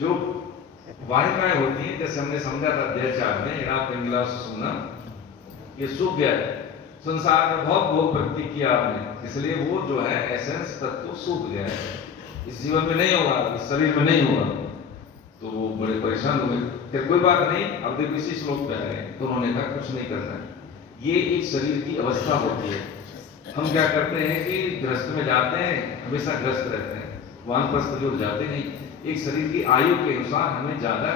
जो वाहिकाएं होती हैं, जैसे हमने समझा था अध्याय 4 में, इड़ा पिंगला सुना, ये सूख गया है। संसार में बहुत भोग वृत्ति किया आपने, इसलिए वो जो है एसेंस तत्व सूख गया है, इस जीवन में नहीं होगा, इस शरीर में नहीं होगा। तो वो बड़े परेशान हुए। फिर कोई बात नहीं, अब देखो इसी श्लोक पे आ गए, तो उन्होंने कहा कुछ नहीं करना है, ये एक शरीर की अवस्था होती है। हम क्या करते हैं कि ग्रस्त में जाते हैं, हमेशा ग्रस्त रहते हैं, वानप्रस्थ जो जाते नहीं। एक शरीर की आयु के अनुसार हमें ज्यादा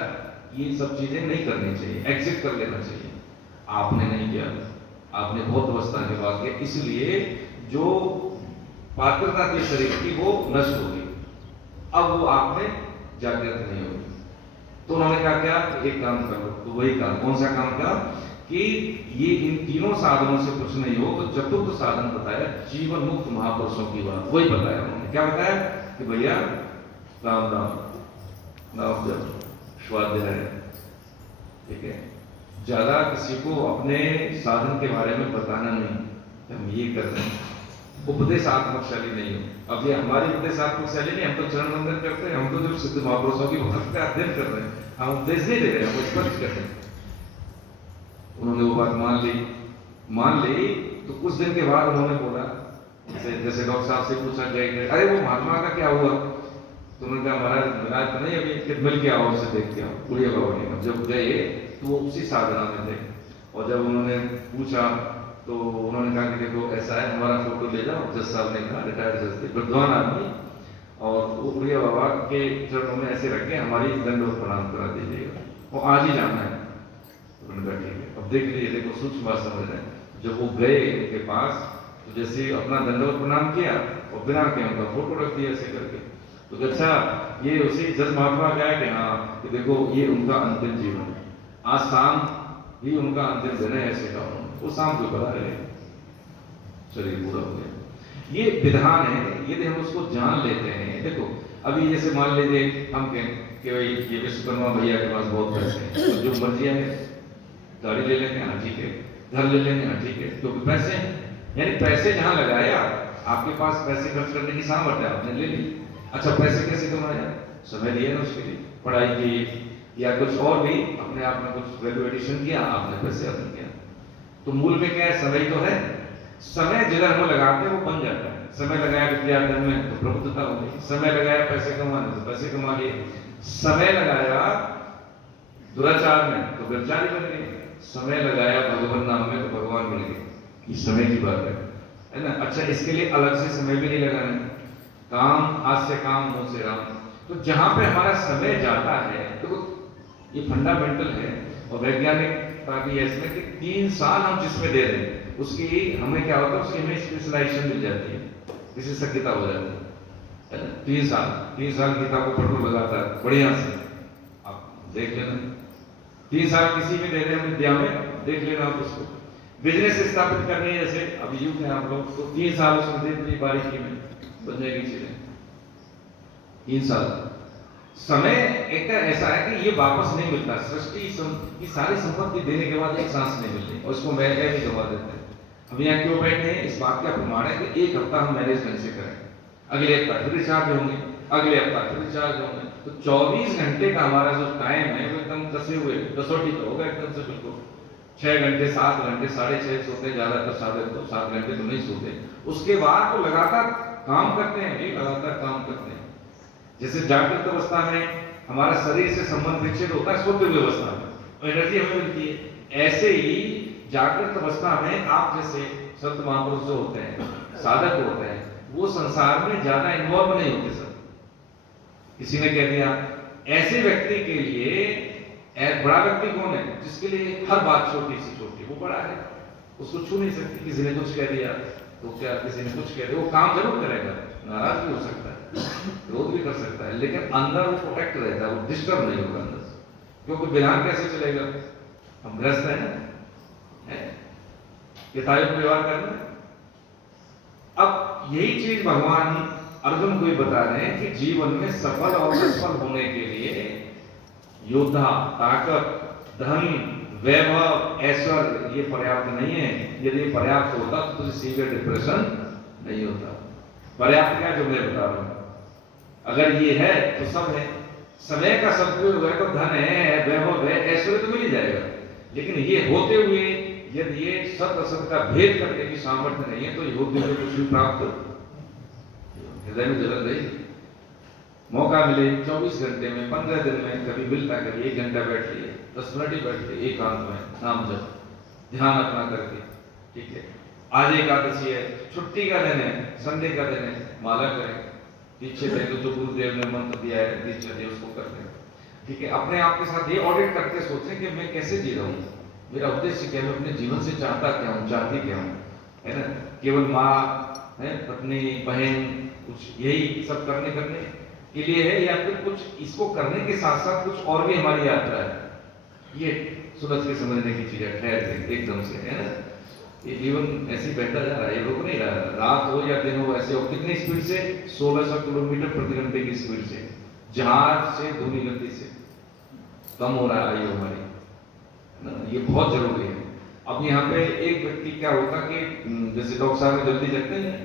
ये सब चीजें नहीं करनी चाहिए, एग्जिट कर लेना चाहिए। आपने नहीं किया, आपने बहुत अवस्था के बाद किया, इसलिए जो पात्रता थी शरीर की वो नष्ट हो गई, अब वो आप में जागृत नहीं होगी। तो उन्होंने कहा क्या, एक काम करो। तो वही काम, कौन सा काम किया कि ये इन तीनों साधनों से कुछ नहीं हो, तो चतुर्थ साधन बताया, जीवन मुक्त महापुरुषों की बात, वही बताया उन्होंने। क्या बताया कि भैया राम राम नाम जप स्वाध्याय, ठीक है, ज्यादा किसी को अपने साधन के बारे में बताना नहीं, हम ये कर रहे हैं, उपदेशात्मक शैली नहीं हो। अब ये हमारी उपदेशात्मक शैली नहीं, हम तो चरण वंदन करते हैं, हम तो जब सिद्ध महापुरुषों की भक्ति का अध्ययन कर रहे हैं, हम उपदेश नहीं दे रहे हैं, हम स्पष्ट कर रहे हैं। उन्होंने वो बात मान ली। तो कुछ दिन के बाद उन्होंने बोला, जैसे डॉक्टर साहब से पूछा गया, अरे वो महात्मा का क्या हुआ? तो उन्होंने कहा महाराज मिला तो नहीं, अभी मिल के आओ, उससे देख के आओ। बुढ़िया बाबा ने जब गए तो वो उसी साधना में थे, और जब उन्होंने पूछा तो उन्होंने कहा कि देखो ऐसा है, हमारा फोटो ले जाओ। जज साहब ने कहा, रिटायर्ड जज थे, विद्वान आदमी, और वो बुढ़िया बाबा के चरणों में ऐसे रख के हमारी दंडवत प्रणाम करा दीजिएगा, वो आज ही जाना है। तो उन्होंने कहा ठीक है। अब देख लीजिए, देखो सूक्ष्म बात समझ रहे हैं। जब वो गए उनके पास, तो जैसे अपना दंडवत प्रणाम किया और बिना के उनका फोटो रख दिया ऐसे करके। तो अच्छा ये उसी जज महात्मा का है कि हाँ कि देखो ये उनका अंतिम जीवन है, आज शाम ही उनका अंतिम दिन है, ऐसे कहा। वो शाम को बता रहे, शरीर पूरा हो गया। ये विधान है, यदि हम उसको जान लेते हैं। देखो अभी जैसे मान लीजिए हम कहें कि भाई ये विश्वकर्मा भैया के पास बहुत पैसे हैं, तो जो मर्जी है गाड़ी ले लेंगे, हाँ ठीक है, घर ले लेंगे, हाँ ठीक है, क्योंकि पैसे हैं। यानी पैसे जहां लगाए आपके पास पैसे खर्च करने की सामर्थ्य है, आपने ले ली। अच्छा पैसे कैसे कमाया? समय दिया ना उसके लिए, पढ़ाई की या कुछ और भी अपने आप में कुछ वैल्यू एडिशन किया, आपने पैसे अर्जन किया। तो मूल में क्या है? समय तो है। समय जिधर हम लगाते हैं वो बन जाता है। समय लगाया विद्याधन में तो प्रबुद्धता हो गई, समय लगाया पैसे कमाने तो पैसे कमा लिए, समय लगाया दुराचार में तो व्यभिचारी बन गए, समय लगाया भगवान नाम में तो भगवान बन गए। ये समय की बात है ना। अच्छा इसके लिए अलग से समय भी नहीं लगाना, काम आज से काम मुंह से राम। तो जहां पे हमारा समय जाता है तो ये फंडामेंटल है, और वैज्ञानिक का भी है इसमें कि 3 साल हम जिसमें दे रहे हैं उसकी हमें क्या होता है, उसकी हमें स्पेशलाइजेशन मिल जाती है, विशेषज्ञता हो जाती है ना। 3 साल गीता को पेट्रोल लगाता है बढ़िया से, आप देख लेना। 3 साल किसी में दे रहे हैं विद्या में, देख लेना आप उसको। बिजनेस स्थापित करनी है जैसे अभी युग है आप लोग, तो 3 साल उसमें दे दीजिए, बारीकी में बन जाएगी चीजें। 3 साल समय एक ऐसा है कि ये वापस नहीं मिलता। सृष्टि की सारी संपत्ति देने के बाद एक सांस नहीं मिलती, और उसको मैं भी गवा देते हैं। हम यहाँ क्यों बैठे हैं? इस बात का प्रमाण है कि 1 हफ्ता हम मैनेज ढंग से करें, अगले हफ्ता फिर रिचार्ज होंगे, अगले हफ्ता फिर रिचार्ज होंगे। तो 24 घंटे का हमारा जो टाइम है वो एकदम कसे हुए, कसौटी तो होगा एकदम से बिल्कुल। 6 घंटे 7 घंटे 6.5 सोते, ज्यादातर 7 घंटे तो नहीं सोते। उसके बाद तो लगातार काम करते हैं, ये लगातार काम करते हैं। जैसे जागृत अवस्था में हमारा शरीर से संबंध विच्छेद होता है, सोते हुए अवस्था में तो एनर्जी हमें मिलती है। ऐसे ही जागृत अवस्था में आप जैसे संत महापुरुष जो होते हैं, साधक होते हैं, वो संसार में ज्यादा इन्वॉल्व नहीं होते। सर किसी ने कह दिया, ऐसे व्यक्ति के लिए बड़ा व्यक्ति कौन है? जिसके लिए हर बात छोटी सी छोटी, वो बड़ा है, उसको छू नहीं सकती। किसी ने कुछ कह दिया तो क्या, किसी ने कुछ कह दिया, वो काम जरूर करेगा, नाराज भी हो सकता है, विरोध भी कर सकता है, लेकिन अंदर वो प्रोटेक्ट रहता है, वो डिस्टर्ब नहीं होगा अंदर से। क्योंकि विधान कैसे चलेगा? हम ग्रस्त हैं ना, किताबी व्यवहार करना। अब यही चीज भगवान अर्जुन को ही बता रहे हैं कि जीवन में सफल और असफल होने के लिए योद्धा, ताकत, धन, वैभव, ऐश्वर्य ये पर्याप्त नहीं है। यदि पर्याप्त होता तो तुझे सीवियर डिप्रेशन नहीं होता। पर्याप्त क्या जो मैं बता रहा हूं, अगर ये है तो सब है। समय का सदुपयोग है तो धन है, वैभव है, ऐश्वर्य तो मिल ही जाएगा। लेकिन ये होते हुए यदि ये सत असत का भेद करने की सामर्थ्य नहीं है तो ये होते हुए कुछ भी प्राप्त हृदय में जलन रही। मौका मिले 24 घंटे में, 15 दिन में कभी मिलता, कभी 1 घंटा बैठ लिए, 10 मिनट ही बैठ लिए एकांत में, नाम जप, ध्यान अपना करके, ठीक है। आज एकादशी है, छुट्टी का दिन है, संडे का दिन है, माला करें, दीक्षित है तो जो गुरुदेव ने मंत्र दिया है, दीक्षित है उसको कर लें, ठीक है। अपने आप के साथ ये ऑडिट करके सोचें कि मैं कैसे जी रहा हूँ, मेरा उद्देश्य क्या है, मैं अपने जीवन से चाहता क्या हूँ, चाहती क्या हूँ, है ना। केवल माँ है, पत्नी, बहन, कुछ यही सब करने के लिए है, या फिर कुछ इसको करने के साथ साथ कुछ और भी हमारी यात्रा है, ये सुलझ के समझने की चीज है। ठहर से एकदम से, है ना, ये जीवन ऐसे ही बहता जा रहा है, ये रुक नहीं रहा। रात हो या दिन हो, ऐसे हो, कितनी स्पीड से, 1600 किलोमीटर प्रति घंटे की स्पीड से, जहाज से धीमी गति से कम हो रहा है आयु हमारी, है ना। ये बहुत जरूरी है। अब यहाँ पे एक व्यक्ति क्या होता कि जैसे डॉक्टर साहब जल्दी जगते हैं,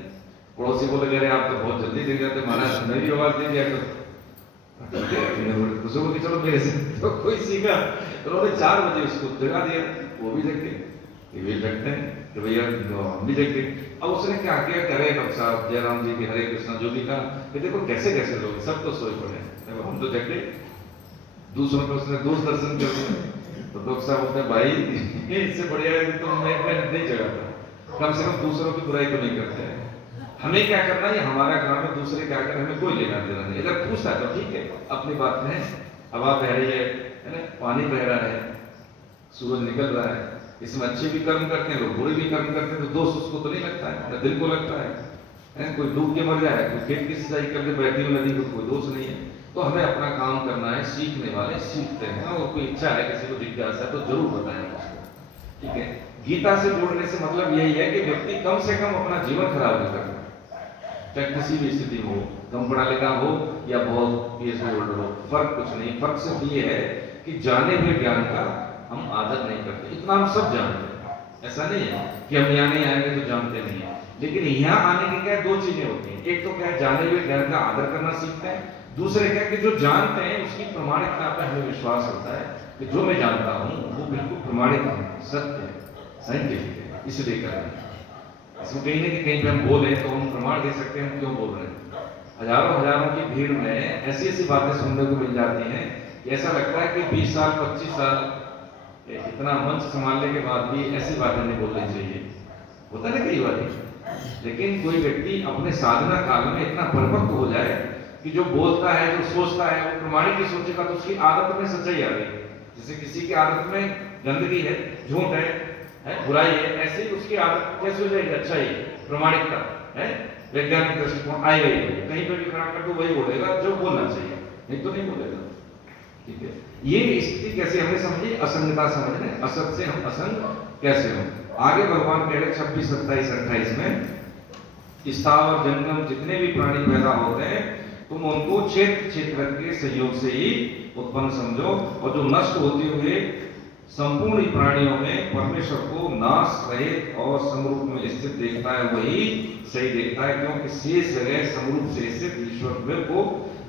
पड़ोसी बोले कह रहे आप तो बहुत जल्दी जग जाते, महाराज मैं भी आवाज दे दिया तो चलो मेरे से तो कोई सीखा, तो उन्होंने 4 बजे उसको जगा दिया, वो भी जगते, ये भी जगते हैं, तो भैया हम भी जगते। अब उसने क्या किया, करे डॉक्टर साहब जयराम जी की हरे कृष्णा जो भी कहा कि देखो कैसे कैसे लोग सब तो सोए पड़े, हम तो जगते। दूसरों को उसने दोष दर्शन कर दिया, तो डॉक्टर साहब बोलते भाई इससे बढ़िया है कि तुम मैं नहीं जगाता, कम से कम दूसरों की बुराई तो नहीं करते हैं। हमें क्या करना है, हमारा काम है, दूसरे क्या करें हमें कोई लेना देना नहीं। अगर पूछता तो ठीक है, अपनी बात में, हवा बह रही है ना, पानी बह रहा है, सूरज निकल रहा है, इसमें अच्छे भी कर्म करते हैं लोग, बुरे भी कर्म करते हैं, तो दोष उसको तो नहीं लगता है, न दिल को लगता है। कोई डूब के मर जाए, कोई खेत की सिंचाई करके बैठी हुई नदी को कोई दोष नहीं है। तो हमें अपना काम करना है, सीखने वाले सीखते हैं, और कोई इच्छा है, किसी को जिज्ञासा है तो जरूर बताएं उसको, ठीक है। गीता से जोड़ने से मतलब यही है कि व्यक्ति कम से कम अपना जीवन खराब नहीं करता, चाहे किसी भी स्थिति में हो, कम पढ़ा लिखा हो या बहुत पीएचडी होल्डर हो, फर्क कुछ नहीं। फर्क सिर्फ ये है कि जाने हुए ज्ञान का हम आदर नहीं करते। इतना हम सब जानते हैं, ऐसा नहीं है कि हम यहाँ नहीं आएंगे तो जानते नहीं है। लेकिन यहाँ आने की क्या 2 चीजें होती हैं, एक तो क्या है जाने हुए ज्ञान का आदर करना सीखते हैं, दूसरे क्या कि जो जानते हैं उसकी प्रमाणिकता पर हमें विश्वास होता है कि जो मैं जानता हूँ वो बिल्कुल प्रमाणित है, सत्य है, साइंटिफिक है, इसलिए कर रहे हैं। इसमें कहीं ना कहीं पे हम बोले तो हम प्रमाण दे सकते हैं हम क्यों बोल रहे हैं। हजारों की भीड़ में ऐसी ऐसी बातें सुनने को मिल जाती हैं, ऐसा लगता है कि 20 साल 25 साल इतना मंच संभालने के बाद भी ऐसी बातें नहीं बोलनी चाहिए, होता है ना कई बार। लेकिन कोई व्यक्ति अपने साधना काल में इतना परिपक्व हो जाए कि जो बोलता है, जो सोचता है, वो प्रमाणिक ही सोचेगा, तो उसकी आदत में सच्चाई आ गई। जैसे किसी की आदत में गंदगी है, झूठ है, बुराई है, ऐसे ही उसकी आदत कैसे हो जाएगी, अच्छाई, प्रमाणिकता है, वैज्ञानिक दृष्टिकोण आएगा ही। कहीं पर भी खड़ा कर तो वही बोलेगा जो बोलना चाहिए, नहीं तो नहीं बोलेगा, ठीक है। ये स्थिति कैसे हमें समझिए, असंगता समझने, असत से हम असंग कैसे हो। आगे भगवान कह रहे 26, 27, 28 में स्थावर जंगम जितने भी प्राणी पैदा होते हैं तुम उनको क्षेत्र के सहयोग से ही उत्पन्न समझो, और जो नष्ट होते हुए संपूर्ण प्राणियों में परमेश्वर को नाश रहित और समरूप में स्थित देखता है वही सही देखता है, क्योंकि शेष जगह समरूप से स्थित ईश्वर को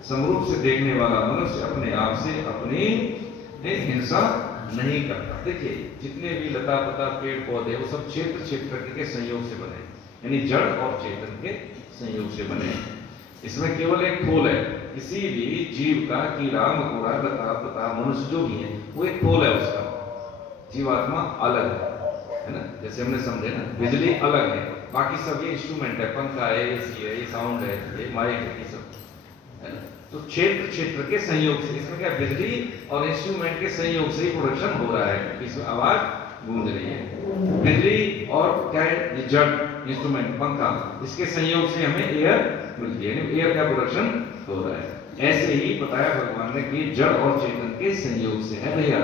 समरूप से देखने वाला मनुष्य अपने आप से अपनी हिंसा नहीं करता। देखिए जितने भी लता पता पेड़ पौधे वो सब क्षेत्र के संयोग से बने, यानी जड़ और चेतन के संयोग से बने। इसमें केवल एक फूल है, किसी भी जीव का, कीड़ा मकोड़ा लता पता मनुष्य जो भी है वो एक फूल है, उसका जीवात्मा अलग है ना। जैसे हमने समझे ना, बिजली अलग है, बाकी सब ये इंस्ट्रूमेंट है, पंखा है, एसी है, ये साउंड है, ये माइक है, ये सब है ना। तो क्षेत्र के संयोग से, इसमें क्या बिजली और इंस्ट्रूमेंट के संयोग से ही प्रोडक्शन हो रहा है, इसमें आवाज गूंज रही है। बिजली और क्या है, ये जड़ इंस्ट्रूमेंट पंखा, इसके संयोग से हमें एयर मिलती है, एयर का प्रोडक्शन हो रहा है। ऐसे ही बताया भगवान ने कि जड़ और चेतन के संयोग से है। भैया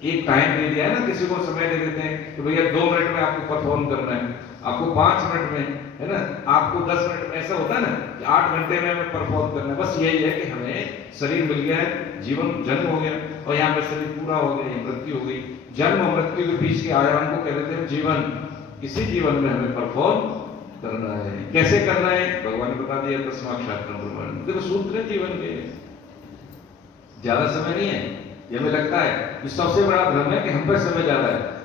एक टाइम दे दिया है ना, किसी को समय दे देते हैं कि भैया 2 मिनट में आपको परफॉर्म करना है, आपको 5 मिनट में, है ना, आपको 10 मिनट में, ऐसा होता है ना कि 8 घंटे में हमें परफॉर्म करना है। बस यही है कि हमें शरीर मिल गया है, जीवन जन्म हो गया और यहाँ पे शरीर पूरा हो गया, मृत्यु हो गई। जन्म और मृत्यु के बीच के आयाम को कह देते हैं जीवन। इसी जीवन में हमें परफॉर्म करना है। कैसे करना है भगवान ने बता दिया, तस्मात् शास्त्रम ब्रह्मन्। देखो सूत्र जीवन के, ज्यादा समय नहीं है, ये हमें लगता है कि सबसे बड़ा भ्रम है कि हम पे समय ज्यादा है।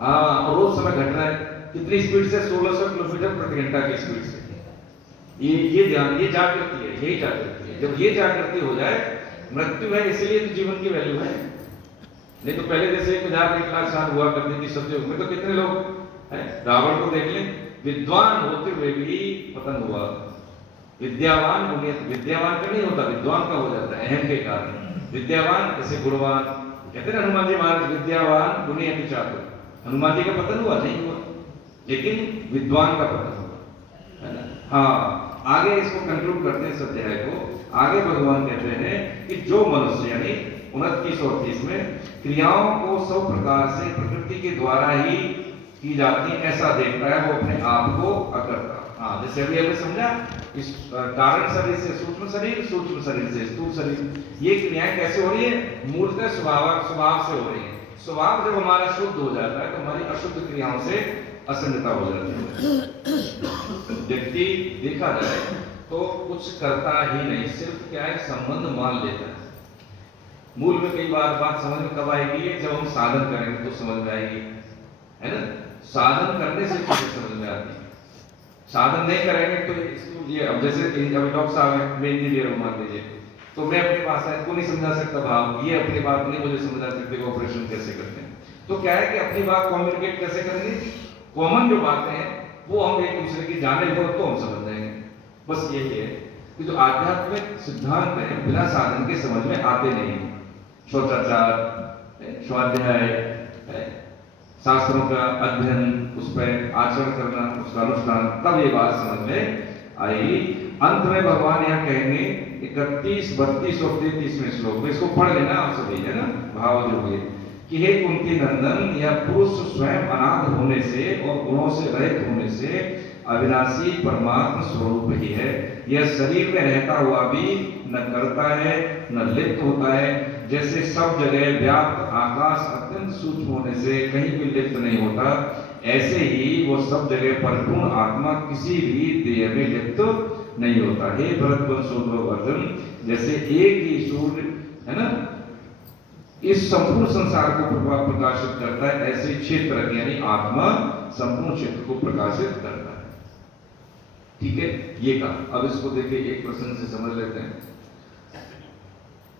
हाँ, और रोज समय घट रहा है, कितनी स्पीड से? 1600 किलोमीटर प्रति घंटा की स्पीड से। ये ध्यान, ये जागृति है, यही जागृति है। जब ये जागृति हो जाए, मृत्यु है इसलिए तो जीवन की वैल्यू है। नहीं तो पहले जैसे 1,000-1,00,000 साल हुआ करती थी सत्युग में, तो कितने लोग हैं? रावण को देख लें, विद्वान होते हुए भी पतन हुआ। विद्यावान विद्यावान का नहीं होता, विद्वान का हो जाता है अहम के कारण। विद्यावान जैसे गुणवान, कहते हैं हनुमान जी महाराज विद्यावान गुणी अति चातुर। हनुमान जी का पतन हुआ नहीं हुआ, लेकिन विद्वान का पतन हुआ, है ना? हाँ, आगे इसको कंक्लूड करते हैं इस अध्याय को। आगे भगवान कहते हैं कि जो मनुष्य यानी 29 और 30 में क्रियाओं को सब प्रकार से प्रकृति के द्वारा ही की जाती ऐसा देखता है, वो अपने आप को अकर्ता। हाँ, जैसे अभी हमने समझा, इस कारण शरीर से सूक्ष्म शरीर, सूक्ष्म शरीर से स्थूल शरीर, ये क्रियाएं कैसे हो रही है? मूलतः स्वभाव से हो रही है। स्वभाव जब हमारा शुद्ध हो जाता है तो हमारी अशुद्ध क्रियाओं से असंगता हो जाती है। व्यक्ति देखा जाए तो कुछ करता ही नहीं, सिर्फ क्या है, संबंध मान लेता है। मूल में कई बार बात समझ में कब आएगी? जब हम साधन करेंगे तो समझ में आएगी, है ना? साधन करने से चीजें समझ में आती है। साधन नहीं करेंगे तो इसको ये, अब जैसे अभी डॉक्टर साहब है, मैं इंजीनियर हूं मान लीजिए, तो मैं अपनी भाषा को नहीं समझा सकता भाव, ये अपनी बात नहीं मुझे समझा सकते ऑपरेशन कैसे करते हैं। तो क्या है कि अपनी बात कम्युनिकेट कैसे करेंगे? कॉमन जो बातें हैं वो हम एक दूसरे की जाने हो तो हम समझ जाएंगे। बस यही है कि जो आध्यात्मिक सिद्धांत है बिना साधन के समझ में आते नहीं। शौचाचार, स्वाध्याय, शास्त्रों का अध्ययन, उस पर आचरण करना, उसका अनुष्ठान, तब ये बात समझ में आई। अंत में भगवान यहाँ कहेंगे 31, 32 और 33वें श्लोक में, इसको पढ़ लेना आप सभी, है ना? भाव जो है कि हे कुंती नंदन, यह पुरुष स्वयं अनाथ होने से और गुणों से रहित होने से अविनाशी परमात्मा स्वरूप ही है। यह शरीर में रहता हुआ भी न करता है न लिप्त होता है। जैसे सब जगह व्याप्त आकाश अत्यंत सूक्ष्म होने से कहीं भी लिप्त नहीं होता, ऐसे ही वो सब जगह परिपूर्ण आत्मा किसी भी देह में लिप्त नहीं होता। हे भरत वंशोद्भव अर्जुन, जैसे एक ही सूर्य, है ना, इस संपूर्ण संसार को प्रकाशित करता है, ऐसे क्षेत्र यानी आत्मा संपूर्ण क्षेत्र को प्रकाशित करता है। ठीक है, ये कहा। अब इसको देखिए, एक प्रश्न से समझ लेते हैं।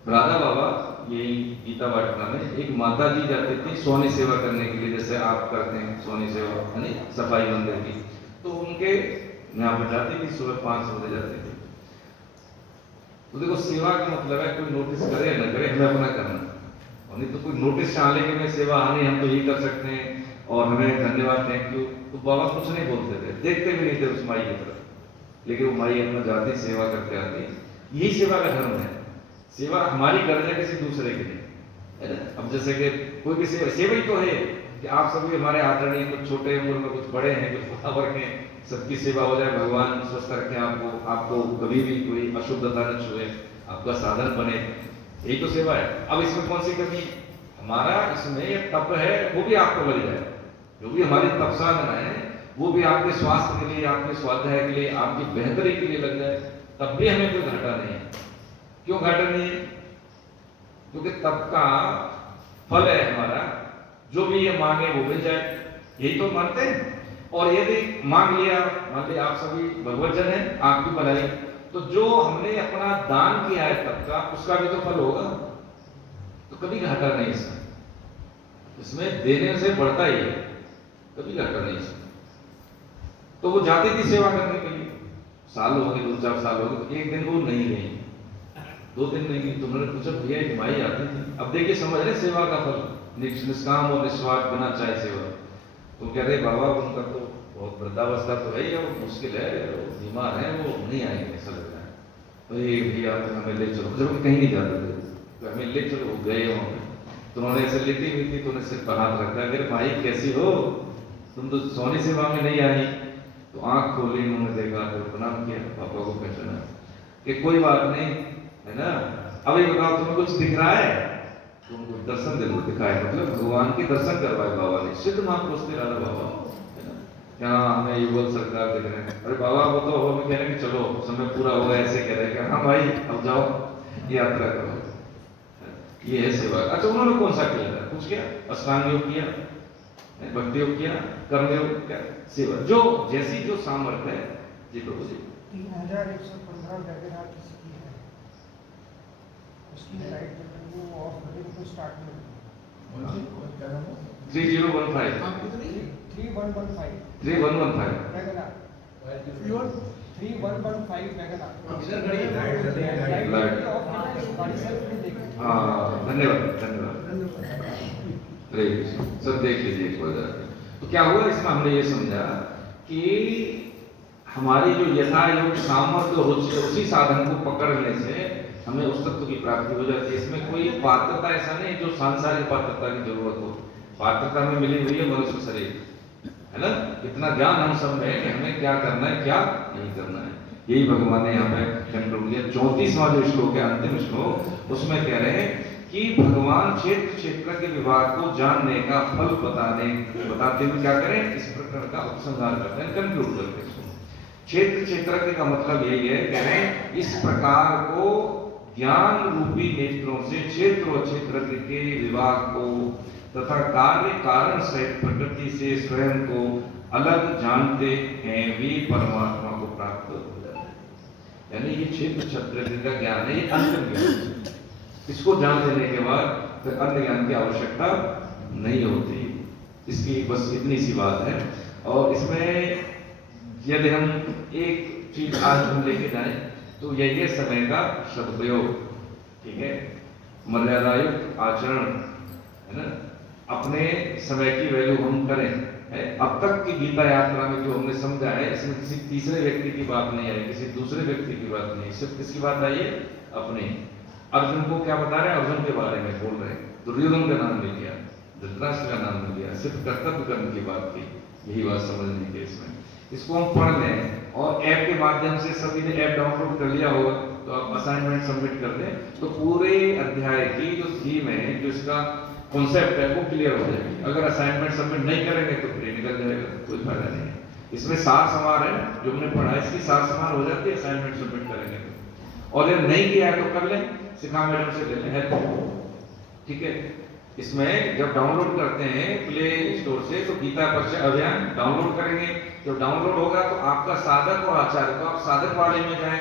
राधा बाबा यही गीता वाटिका में एक माता जी जाती थी सोनी सेवा करने के लिए, जैसे आप करते हैं सोनी सेवा, है ना, सफाई मंदिर की। तो उनके यहाँ पर जाती थी, सुबह 5 बजे जाती थी। तो देखो, सेवा का मतलब है कोई नोटिस करे ना करे, हमें अपना करना। और नहीं तो कोई नोटिस डाले कि मैं सेवा, हाँ नहीं हम तो यही कर सकते हैं और हमें धन्यवाद, थैंक यू, तो बाबा कुछ नहीं बोलते थे, देखते भी नहीं थे उस माई की तरफ। लेकिन वो माई अपना जाती, सेवा करते आती। यही सेवा का धर्म है। सेवा हमारी कर्ज है किसी दूसरे के लिए, है ना? अब जैसे कि कोई भी सेवा ही तो है कि आप सभी हमारे आदरणीय, कुछ छोटे उम्र में, कुछ बड़े हैं, कुछ बराबर के, सबकी सेवा हो जाए, भगवान स्वस्थ रखें आपको कभी भी कोई अशुद्धता न छुए, आपका साधन बने, यही तो सेवा है। अब इसमें कौन सी कमी? हमारा इसमें तप है, वो भी आपको लग जाए। जो भी हमारी तप साधना है वो भी आपके स्वास्थ्य के लिए, आपके स्वाध्याय के लिए, आपकी बेहतरी के लिए लग जाए, तब भी हमें कोई घाटा नहीं है। क्यों घाटा नहीं है? क्योंकि तप का फल है हमारा, जो भी ये मांगे वो मिल जाए, यही तो मानते हैं। और यदि मांग लिया, मान लिया आप सभी भगवत जन है, आपकी भलाई, तो जो हमने अपना दान किया है तप का, उसका भी तो फल होगा। तो कभी घाटा नहीं इसमें देने से बढ़ता ही है, कभी घाटा नहीं इसमें। तो वो जाती थी सेवा करने के लिए, साल हो गए, 2-4 साल हो गए, एक दिन वो नहीं गई, 2 दिन नहीं गई। तो उन्होंने पूछा, भैया कि भाई आती थी। अब देखिए, समझ रहे सेवा का फल, निष्काम और निस्वार्थ बिना चाहे सेवा। तो कह रहे बाबा उनका तो बहुत वृद्धावस्था तो है, वो मुश्किल है, वो बीमार है, वो नहीं आएंगे, ऐसा लग रहा है। तो ये भैया हमें ले चलो, जब कहीं नहीं जाते थे, तो हमें ले चलो। गए वहां पे, तो उन्होंने ऐसे लेटी हुई थी, तो उन्हें सिर पर हाथ रखा, अरे भाई कैसी हो तुम, तो सोनी सेवा में नहीं आई। तो आंख खोली, उन्होंने देखा, तो प्रणाम किया, पापा को पहचाना कि कोई बात नहीं, है ना, अभी बताओ तुम्हें कुछ दिख रहा है? तुमको दर्शन जरूर दिखाए, मतलब भगवान के दर्शन करवाए बाबा ने। सिद्ध महापुरुष थे राधा बाबा, है ना। क्या हमें युगल सरकार दिख रहे हैं? अरे बाबा वो तो हमें कह रहे हैं कि चलो समय पूरा होगा, ऐसे कह रहे हैं कि हाँ भाई अब जाओ यात्रा करो। ये है सेवा। अच्छा, उन्होंने कौन सा किया था? कुछ किया? अष्टांग योग किया, भक्ति योग किया, कर्म योग क्या? सेवा। जो जैसी जो सामर्थ्य है। जी प्रभु जी। 3115 वगैरह किसी की है, उसकी लाइट जो है वो ऑफ करके तो स्टार्ट में 3015 3115 3115 वगैरह 3115 वगैरह लाइट। ऑफ करना है, गाड़ी सेल्फ में देखें। हाँ, धन्यवाद धन्यवाद। हरे कृष्ण। सब देख लीजिए एक बार। तो क्या हुआ इसमें? हमने ये समझा कि हमारी जो यथा योग सामर्थ्य होती है, उसी साधन को पकड़ने से हमें उस तत्व की प्राप्ति हो जाती है। इसमें कोई पात्रता ऐसा नहीं जो सांसारिक पात्रता की जरूरत हो। पात्रता में मिली हुई है मनुष्य शरीर, है ना? इतना ज्ञान हम सब में है कि हमें क्या करना है, क्या नहीं करना है। यही भगवान ने यहाँ पे कंक्लूड किया। 34वां जो श्लोक है, अंतिम श्लोक, उसमें कह रहे हैं कि भगवान क्षेत्र क्षेत्र के विभाग को जानने का फल बताते हुए क्या करें? इस प्रकरण का उपसंहार करते हैं, कंक्लूड करते हैं। क्षेत्र क्षेत्र का मतलब यही है, कह रहे हैं इस प्रकार को ज्ञान रूपी नेत्रों से क्षेत्र और क्षेत्र के विभाग को तथा कार्य कारण सहित प्रकृति से स्वयं को अलग जानते हैं, वे परमात्मा को प्राप्त हो जाते हैं। यानी ये क्षेत्र क्षेत्र का ज्ञान है, ये अंतिम ज्ञान। इसको जान लेने के बाद फिर अन्य ज्ञान की आवश्यकता नहीं होती। इसकी बस इतनी सी बात है। और इसमें यदि हम एक चीज आज हम लेके जाएं तो यही है समय का सदुपयोग। ठीक है, मर्यादायुक्त आचरण, है ना? अपने समय की वैल्यू हम करें। है? अब तक की गीता यात्रा में जो हमने समझा है, इसमें किसी तीसरे व्यक्ति की बात नहीं आई, किसी दूसरे व्यक्ति की बात नहीं, सिर्फ किसकी बात आई है? अपनी। अर्जुन को क्या बता रहे हैं? अर्जुन के बारे में बोल रहे हैं। दुर्योधन का नाम नहीं लिया, धृतराष्ट्र का नाम नहीं लिया, सिर्फ कर्तव्य कर्म की बात की। यही बात समझने की इसमें। इसको हम पढ़ लें और ऐप के माध्यम से सभी ने ऐप डाउनलोड कर लिया होगा तो आप असाइनमेंट सबमिट कर दें तो पूरे अध्याय की जो थीम है, जो इसका कॉन्सेप्ट है, वो क्लियर हो जाएगी। अगर असाइनमेंट सबमिट नहीं करेंगे तो फिर निकल जाएगा, कोई फायदा नहीं है। इसमें सार समार है जो हमने पढ़ा, इसकी सार समार हो जाती है असाइनमेंट सबमिट करेंगे तो। और यदि नहीं किया है तो कर लें, शिखा मैडम से ले लें हेल्प। ठीक है, इसमें जब डाउनलोड करते हैं प्ले स्टोर से तो गीता परिचय अभियान डाउनलोड करेंगे। जब डाउनलोड होगा तो आपका साधक और आचार्य, तो आप साधक वाले में जाएं,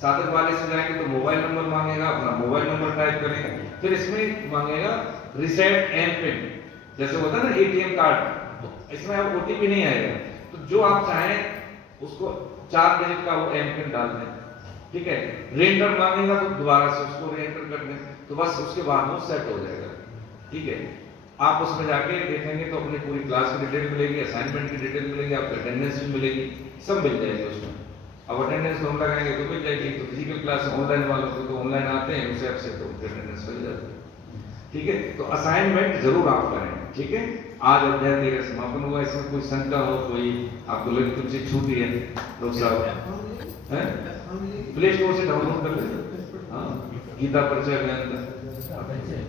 साधक वाले से जाएंगे तो मोबाइल नंबर मांगेगा, अपना मोबाइल नंबर टाइप करें, फिर इसमें मांगेगा रिसेट एम पिन, जैसे होता है ना एटीएम कार्ड, तो इसमें अब ओटीपी नहीं आएगा। तो जो आप चाहें उसको 4 डिजिट का वो एम पिन डाल दें। ठीक है, रेंटर मांगेगा तो दोबारा से उसको रेंटर कर दें, तो बस उसके बाद वो सेट हो जाएगा। ठीक है, आप उसमें जाके देखेंगे तो अपनी पूरी क्लास की डिटेल मिलेगी, असाइनमेंट की डिटेल मिलेगी, आपकी अटेंडेंस भी मिलेगी, सब मिल जाएगी उसमें। अब अटेंडेंस तो हम लगाएंगे तो मिल जाएगी। तो फिजिकल क्लास ऑनलाइन वालों को तो ऑनलाइन आते हैं उस ऐप से, तो अटेंडेंस मिल जाती है। ठीक है, तो असाइनमेंट जरूर आप करें। ठीक है, आज अध्याय 13 समापन हुआ। इसमें कोई शंका हो, कोई आपको लगे कुछ चीज छूटी है तो सब प्ले स्टोर से डाउनलोड कर लें। हाँ, गीता परिचय अभियान।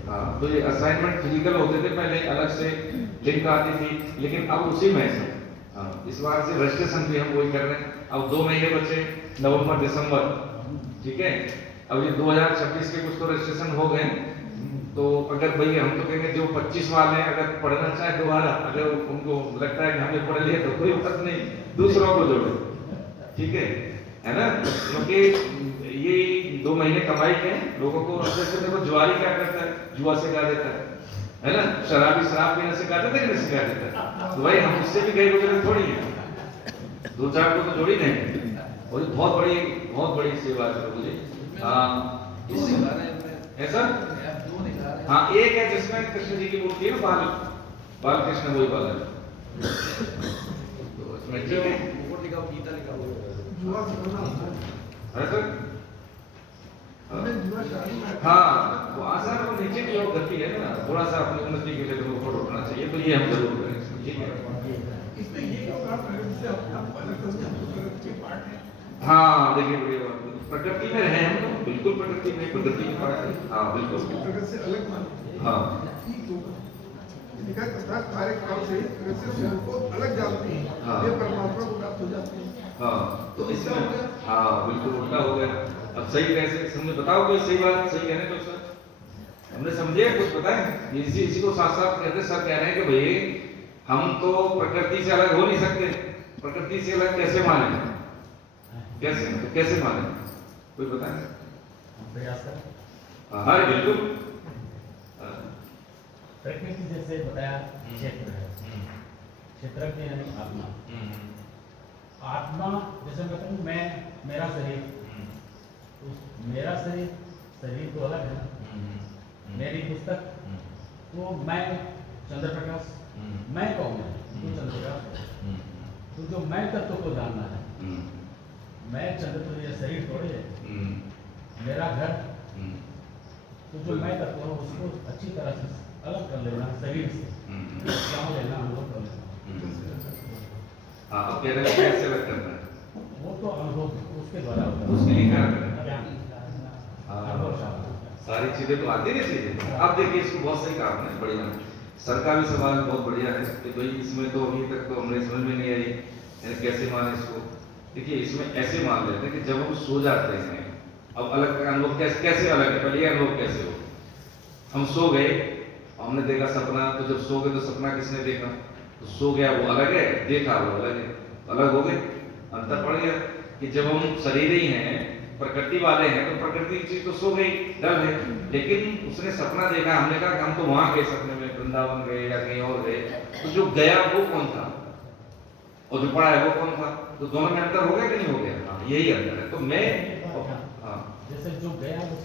हाँ, तो ये असाइनमेंट फिजिकल होते थे पहले, अलग से लिंक आती थी, लेकिन अब उसी में से। हाँ, इस बार से रजिस्ट्रेशन भी हम वही कर रहे हैं। अब 2 महीने बचे, नवंबर दिसंबर। ठीक है, अब ये 2026 के कुछ तो रजिस्ट्रेशन हो गए। तो अगर भाई हम तो कहेंगे जो 25 वाले हैं अगर पढ़ना चाहे दोबारा, अगर उनको लगता है कि हमने पढ़ लिया तो कोई बात नहीं, दूसरों को जोड़े। ठीक है ना? क्योंकि ये 2 महीने कमाई के लोगों को। जैसे देखो जुआरी क्या करता है, जुआ सिखा देता है ना? शराबी शराब पीना सिखा देता है कि नहीं सिखा देता है? तो भाई हम उससे भी गए गुजरे थोड़ी है, 2-4 को तो जोड़ी नहीं। और बहुत बड़ी सेवा है प्रभु जी। ऐसा हाँ, एक है जिसमें कृष्ण जी की मूर्ति है, बाल कृष्ण, वही वाला है। तो इसमें ठीक है, गीता लिखा हुआ है सर। हाँ, वो आसान और नीचे की ओर गति है ना, थोड़ा सा अपनी उन्नति के लिए तो ऊपर उठना चाहिए, तो ये हम जरूर करें। ठीक है, हाँ देखिए बढ़िया बात, प्रकृति में रहे हम लोग, बिल्कुल प्रकृति में, प्रकृति के पार्ट है। हाँ बिल्कुल, प्रकृति से अलग मान। हाँ कार्यकाल से स्वयं को अलग जानते हैं। हाँ, ये परमात्मा को प्राप्त हो जाते हैं। हाँ, तो इसमें हाँ बिल्कुल उल्टा हो गया। अब सही कैसे समझे, बताओ कोई सही बात, सही कहने तो सर हमने समझी समझिए, कुछ बताएं। इसी को साथ साथ कहते सर कह रहे हैं कि भाई हम तो प्रकृति से अलग हो नहीं सकते। प्रकृति से अलग कैसे माने, कैसे माने, कोई बताएं। प्रयास करें। हाँ बिल्कुल। प्रकृति जैसे बताया क्षेत्र है, क्षेत्रज्ञ यानी आत्मा। आत्मा जैसे मैं कहता हूँ मैं मेरा शरीर, मेरा शरीर तो अलग है ना। मेरी पुस्तक तो मैं चंद्र प्रकाश, मैं कौन है तो चंद्र प्रकाश। तो जो मैं तत्व को जानना है, मैं चंद्र तो ये शरीर थोड़े है, मेरा घर। तो जो मैं तत्व है उसको अच्छी तरह से अलग कर लेना शरीर से, जान लेना, अनुभव कर लेना। हाँ, अब कह रहे हैं कैसे अलग करना है, वो तो अनुभव उसके द्वारा होता है। उसके लिए क्या करना है? अनुभव सारी चीजें तो आती नहीं चीजें। अब देखिए इसको बहुत सही कहा आपने, बढ़िया। सर का भी सवाल बहुत बढ़िया है कि भाई इसमें तो अभी तक तो हमें समझ में नहीं आई यानी कैसे माने इसको। देखिए इसमें ऐसे मान लेते हैं कि जब हम सो जाते हैं, अब अलग अनुभव कैसे अलग है, पहले अनुभव कैसे हो। हम सो गए, हमने देखा सपना, तो जब सो गए तो सपना किसने देखा, तो सो गया वो अलग है, देखा वो अलग है, अलग हो गए, अंतर पड़ गया। कि जब हम शरीर ही हैं, प्रकृति वाले हैं, तो प्रकृति की चीज तो सो गई, डर है। लेकिन उसने सपना देखा, हमने कहा कि हम तो वहां गए सपने में, वृंदावन गए या कहीं और गए, तो जो गया वो कौन था और जो पड़ा है वो कौन था, तो दोनों में अंतर हो गया कि नहीं हो गया? हाँ, यही अंतर है। तो मैं जैसे जो गया वो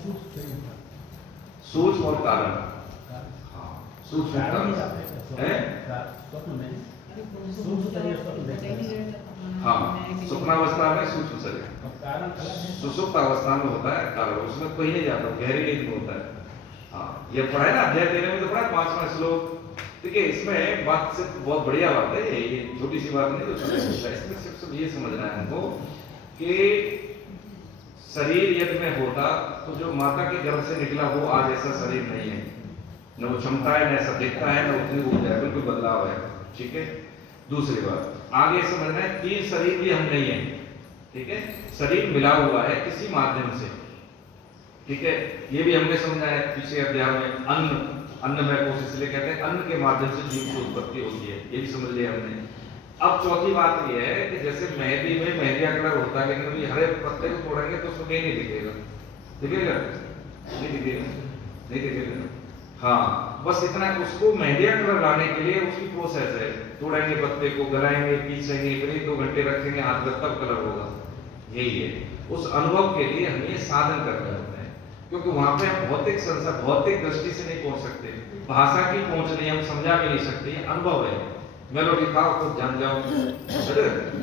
सूक्ष्म और कारण, हाँ सूक्ष्म कारण है, स्वप्न में सूक्ष्म शरीर स्वप्न देखते हैं। हाँ स्वप्नावस्था में सूक्ष्म शरीर, कारण अलग है। सुषुप्त अवस्था में होता है कारण, उसमें कोई नहीं जाता, गहरी नींद में होता है। हाँ ये पढ़ा है ना अध्याय 13 में, तो पढ़ा 5वां श्लोक। देखिए इसमें बात से बहुत बढ़िया बात है, ये छोटी सी बात नहीं, तो छोटा है। इसमें सिर्फ ये समझना है हमको कि शरीर यदि में होता तो जो माता के गर्भ से निकला वो आज ऐसा शरीर नहीं है, न वो क्षमता है, न ऐसा दिखता है, न उतनी ऊर्जा है, बिल्कुल बदलाव है। ठीक है, दूसरी बात आगे समझना है, 3 शरीर भी हम नहीं है। ठीक है, शरीर मिला हुआ है किसी माध्यम से। ठीक है, ये भी हमने समझा है पिछले अध्याय में। अन्नमय कोश इसलिए कहते हैं, अन्न के माध्यम से जीव की उत्पत्ति होती है, ये भी समझ लिया हमने। अब चौथी बात ये है कि जैसे मेहंदी में मेहंदिया कलर होता है, लेकिन अभी हरे पत्ते को तोड़ेंगे तो उसमें कहीं नहीं दिखेगा, दिखेगा नहीं दिखेगा, नहीं दिखेगा। हाँ बस इतना, उसको मेहंदिया कलर लाने के लिए उसकी प्रोसेस है, तोड़ेंगे पत्ते को, गलाएंगे, पीसेंगे, फिर 1-2 घंटे रखेंगे हाथ में, तब कलर होगा। यही है, उस अनुभव के लिए हमें ये साधन करने होते हैं, क्योंकि वहां पे हम भौतिक संसार, भौतिक दृष्टि से नहीं पहुंच सकते, भाषा की पहुंच नहीं, हम समझा भी नहीं सकते। ये अनुभव है, मेलोडी खाओ खुद जान जाओ,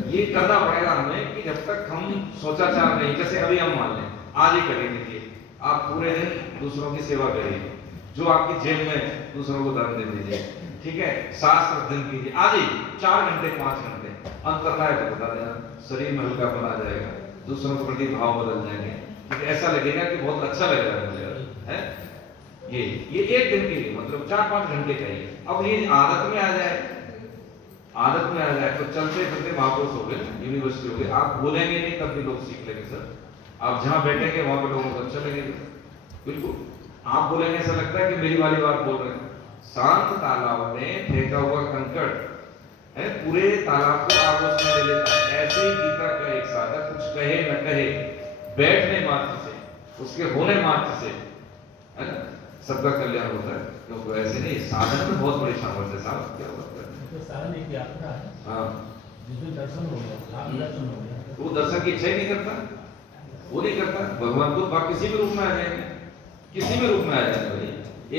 ये करना पड़ेगा हमें कि जब तक हम सोचाचार नहीं, जैसे अभी हम मान लें आज ही करें, देखिए आप पूरे दिन दूसरों की सेवा करिए, जो आपकी जेब में दूसरों को दान दे दीजिए। ठीक है, शास्त्र अध्ययन कीजिए आज ही 4 घंटे 5 घंटे, अंतर है तो बता देना, शरीर में हल्कापन आ जाएगा, दूसरों के प्रति भाव बदल जाएंगे, क्योंकि ऐसा लगेगा कि बहुत अच्छा लग रहा है मुझे, है ये 1 दिन के लिए, मतलब 4-5 घंटे चाहिए। अब ये आदत में आ जाए, आदत में आ जाए तो चलते फिरते महापुरुष हो गए, यूनिवर्सिटी हो गए, आप बोलेंगे नहीं तब भी लोग सीख लेंगे सर। आप जहां बैठेंगे वहां पे लोगों को अच्छा लगेगा, बिल्कुल आप बोलेंगे ऐसा लगता है कि मेरी वाली बात बोल रहे हैं। शांत तालाब में फेंका हुआ कंकड़ है, पूरे तालाब को आग उसमें ले लेता है। ऐसे ही गीता का एक साधक कुछ कहे न कहे, बैठने मात्र से, उसके होने मात्र से, है ना, सबका कल्याण होता है। क्योंकि ऐसे नहीं, साधन में बहुत बड़ी सामर्थ्य है साहब, क्या बात है। साधन एक यात्रा है, हाँ जिसमें दर्शन हो गया, आप दर्शन हो गया, वो दर्शन की इच्छा ही नहीं करता, वो नहीं करता। भगवान को आप किसी भी रूप में आ जाएंगे, किसी भी रूप में आ जाएंगे भाई।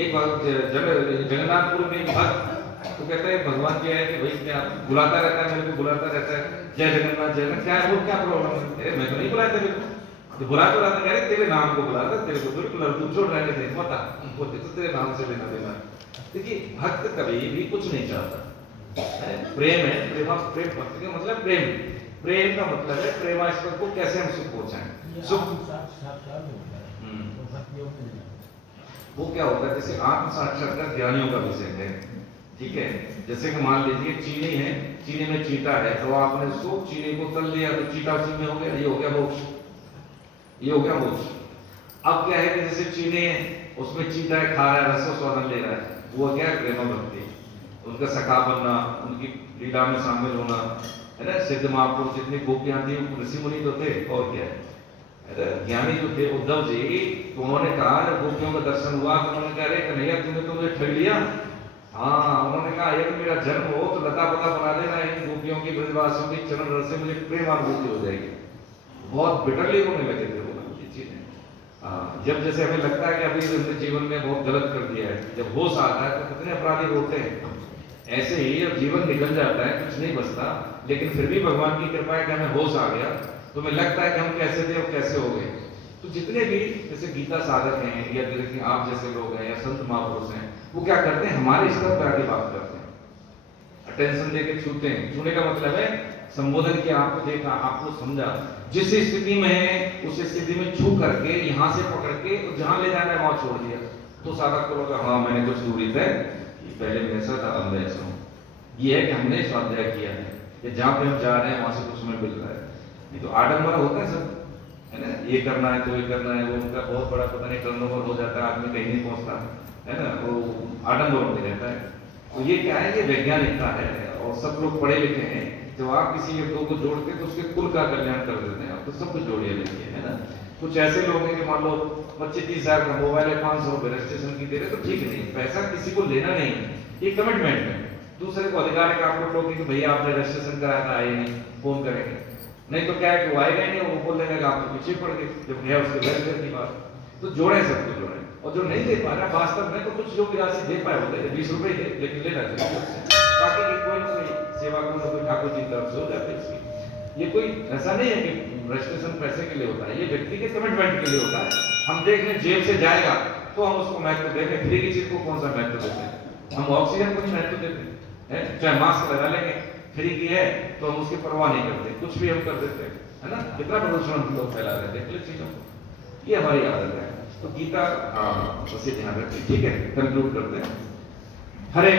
एक बार जगन्नाथपुर में भक्त तो कहते हैं भगवान क्या है कि भाई क्या बुलाता रहता है, मेरे को बुलाता रहता है, जय जगन्नाथ जय जगन्नाथ, क्या है वो, क्या प्रॉब्लम है? अरे मैं तो नहीं बुलाया तेरे को, तो बुला तो रहा था, तेरे नाम को बुलाता, तेरे को बिल्कुल तू छोड़ रहने दे, बता वो तो तेरे नाम से लेना देना। देखिए भक्त कभी भी कुछ नहीं चाहता, प्रेम है, प्रेम भक्ति का मतलब प्रेम, प्रेम का मतलब है प्रेमास्पद को कैसे हम सुख पहुंचाएं। सुख वो क्या होता है, जैसे आत्म साक्षात्कार ज्ञानियों का विषय है। ठीक है, जैसे कि मान लीजिए चीनी है, चीनी में चीटा है, तो आपने उसको चीनी को तल लिया तो चीटा उसी में हो गया, ये हो गया मोक्ष, ये हो गया मोक्ष। अब क्या है कि जैसे चीनी है उसमें चीटा है, खा रहा है, रस स्वादन ले रहा है, वो क्या है? प्रेम भक्ति, उनका सखा बनना, उनकी लीला में शामिल होना, है ना। सिद्ध महापुरुष जितनी गोपियां थी ऋषि मुनि तो थे, और क्या है, ज्ञानी जो थे उद्धव जी, तो उन्होंने कहा जब गोपियों का दर्शन हुआ तो उन्होंने कहा, अरे कन्हैया तुमने तो मुझे ठग लिया। हाँ, उन्होंने कहा ये तो मेरा जन्म हो तो लता पता बना देना, इन गोपियों की ब्रजवासियों की चरण रस से मुझे प्रेम अनुभूति हो जाएगी। बहुत बिटरली रोने लगे थे वो ये चीजें। जब जैसे हमें लगता है कि अभी हमने जीवन में बहुत गलत कर दिया है, जब होश आता है तो कितने अपराधी रोते हैं। ऐसे ही जब जीवन निकल जाता है कुछ नहीं बचता, लेकिन फिर भी भगवान की कृपा है कि हमें होश आ गया, तो हमें लगता है कि हम कैसे थे और कैसे हो गए। तो जितने भी जैसे गीता साधक हैं या जैसे कि आप जैसे लोग हैं या संत महापुरुष हैं, वो क्या करते हैं, हमारे स्तर पर आगे बात करते हैं, अटेंशन देके छूते हैं। छूने का मतलब है संबोधन किया, आपको देखा, आपको समझा, जिस स्थिति में है उस स्थिति में छू करके यहाँ से पकड़ के जहां ले जाना है वहां छोड़ दिया। तो साधक को लगा हाँ मैंने कुछ दूरी तय, पहले मैं ऐसा था अब मैं ऐसा हूँ। ये है कि हमने स्वाध्याय किया है कि जहाँ पे हम जा रहे हैं वहां से कुछ हमें मिल रहा है। नहीं तो आडम्बर होता है सब, है ना, ये करना है तो ये करना है, वो उनका बहुत बड़ा पता नहीं टर्नओवर हो जाता है, आदमी कहीं नहीं पहुंचता, है ना, वो आडम्बर में रहता है। तो ये क्या है, ये वैज्ञानिकता है, और सब लोग पढ़े लिखे हैं। जब आप किसी एक दो को जोड़ते हैं तो उसके कुल का कल्याण कर देते हैं आप, तो सब कुछ जोड़िए देखिए, है ना। कुछ ऐसे लोग हैं कि मान लो 25-30 हज़ार का मोबाइल है, 500 रुपए रजिस्ट्रेशन की दे रहे, तो ठीक नहीं, पैसा किसी को लेना नहीं है, ये कमिटमेंट है। दूसरे को अधिकार है आप लोग कि भैया आपने रजिस्ट्रेशन कराया था, आए नहीं, फोन करेंगे, नहीं तो क्या है कि वो आएगा नहीं, वो बोल देगा आप तो पीछे पड़ गए, जब है उसके वेलफेयर की बात। तो जोड़े सबको जोड़े, और जो नहीं दे पा रहा वास्तव में, तो कुछ जो भी राशि दे पाए होते 20 रुपए दे, लेकिन लेना चाहिए उससे, बाकी की कोई ना कोई सेवा को ना कोई ठाकुर जी की तरफ से हो जाती है उसकी। ये कोई ऐसा नहीं है कि रजिस्ट्रेशन पैसे के लिए होता है, ये व्यक्ति के कमिटमेंट के लिए होता है। हम देख लें जेब से जाएगा तो हम उसको महत्व देते हैं, फ्री की चीज को कौन सा महत्व देते हैं, हम ऑक्सीजन को नहीं महत्व देते हैं, चाहे मास्क लगा लेंगे, फ्री की है तो हम उसकी परवाह नहीं करते, कुछ भी हम कर देते हैं, है ना। कितना प्रदूषण हम लोग फैला रहे हैं, देख चीजों को, ये हमारी आदत है। तो गीता बस ये ध्यान रखिए, ठीक है, कंक्लूड करते हैं। हरे